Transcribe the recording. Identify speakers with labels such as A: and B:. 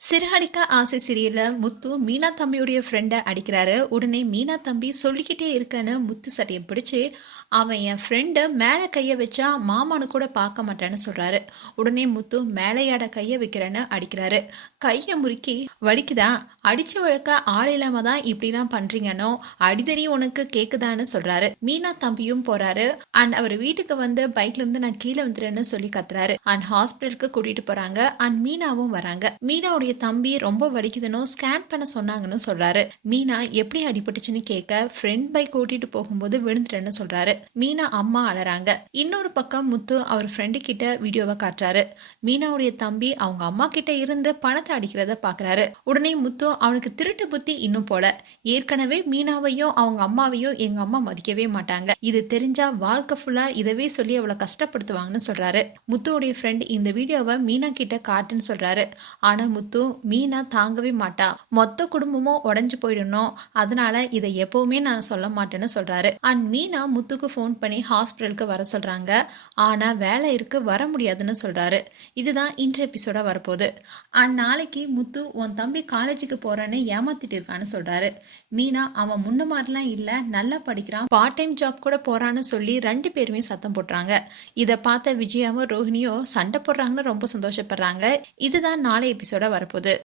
A: சிறகடிக்க ஆசை சீரியல்ல முத்து மீனா தம்பியுடைய ஃப்ரெண்டை அடிக்கிறாரு. உடனே மீனா தம்பி சொல்லிக்கிட்டே இருக்கன்னு முத்து சட்டையை பிடிச்சி அவன் என் ஃப்ரெண்டு மேலே கையை வச்சா மாமானு கூட பார்க்க மாட்டேன்னு சொல்றாரு. உடனே முத்து மேலையாட கையை வைக்கிறேன்னு அடிக்கிறாரு. கையை முறுக்கி வலிக்குதா? அடிச்ச வழக்க ஆள் இல்லாம தான் இப்படிலாம் பண்ணுறீங்கன்னோ அடிதறி உனக்கு கேக்குதான்னு சொல்றாரு. மீனா தம்பியும் போறாரு. அண்ட் அவர் வீட்டுக்கு வந்து பைக்ல இருந்து நான் கீழே வந்துடுறேன்னு சொல்லி கத்துறாரு. அண்ட் ஹாஸ்பிட்டலுக்கு கூட்டிட்டு போறாங்க. அண்ட் மீனாவும் வராங்க. மீனாவுடைய தம்பி ரொம்ப வலிக்குதுன்னு ஸ்கேன் பண்ண சொன்னாங்கன்னு சொல்றாரு. மீனா எப்படி அடிபட்டுச்சுன்னு கேட்க ஃப்ரெண்ட் பைக் ஓட்டிட்டு போகும்போது விழுந்துட்டேன்னு சொல்றாரு. மீனா அம்மா அழறாங்க. இன்னொரு பக்கம் முத்து அவர் ஃப்ரெண்டு கிட்ட வீடியோவை காட்டுறாரு. மீனாவுடைய தம்பி அவங்க அம்மா கிட்ட இருந்து பணத்தை அடிக்கிறத பாக்குறாரு. உடனே முத்து அவனுக்கு திருட்டு புத்தி இன்னும் போல. ஏற்கனவே மீனாவையும் அவங்க அம்மாவையும் எங்க அம்மா மதிக்கவே மாட்டாங்க. இது தெரிஞ்சா வாழ்க்கை ஃபுல்லா இதவே சொல்லி அவளை கஷ்டப்படுத்துவாங்கன்னு சொல்றாரு. முத்துவோடைய ஃப்ரெண்ட் இந்த வீடியோவை மீனா கிட்ட காட்டுன்னு சொல்றாரு. ஆனா முத்து மீனா தாங்கவே மாட்டா. மொத்த குடும்பமும் உடஞ்சு போயிடணும். அதனால இதை எப்பவுமே நான் சொல்ல மாட்டேன்னு சொல்றாரு. அண்ட் மீனா முத்துக்கு ஃபோன் பண்ணி ஹாஸ்பிட்டலுக்கு வர சொல்றாங்க. ஆனா வேலை இருக்கு வர முடியாதுன்னு சொல்றாரு. இதுதான் இன்றைய எபிசோட வரப்போகுது. அண்ட் நாளைக்கு முத்து உன் தம்பி காலேஜுக்கு போறேன்னு ஏமாத்திட்டு இருக்கான்னு சொல்றாரு. மீனா அவன் முன்ன மாதிரிலாம் இல்ல. நல்லா படிக்கிறான். பார்ட் டைம் ஜாப் கூட போறான்னு சொல்லி ரெண்டு பேருமே சத்தம் போடுறாங்க இதை பார்த்த விஜயாவும் ரோஹிணியும் சண்டை போடுறாங்கன்னு ரொம்ப சந்தோஷப்படுறாங்க. இதுதான் நாளை எபிசோட வரப்போகுது. på det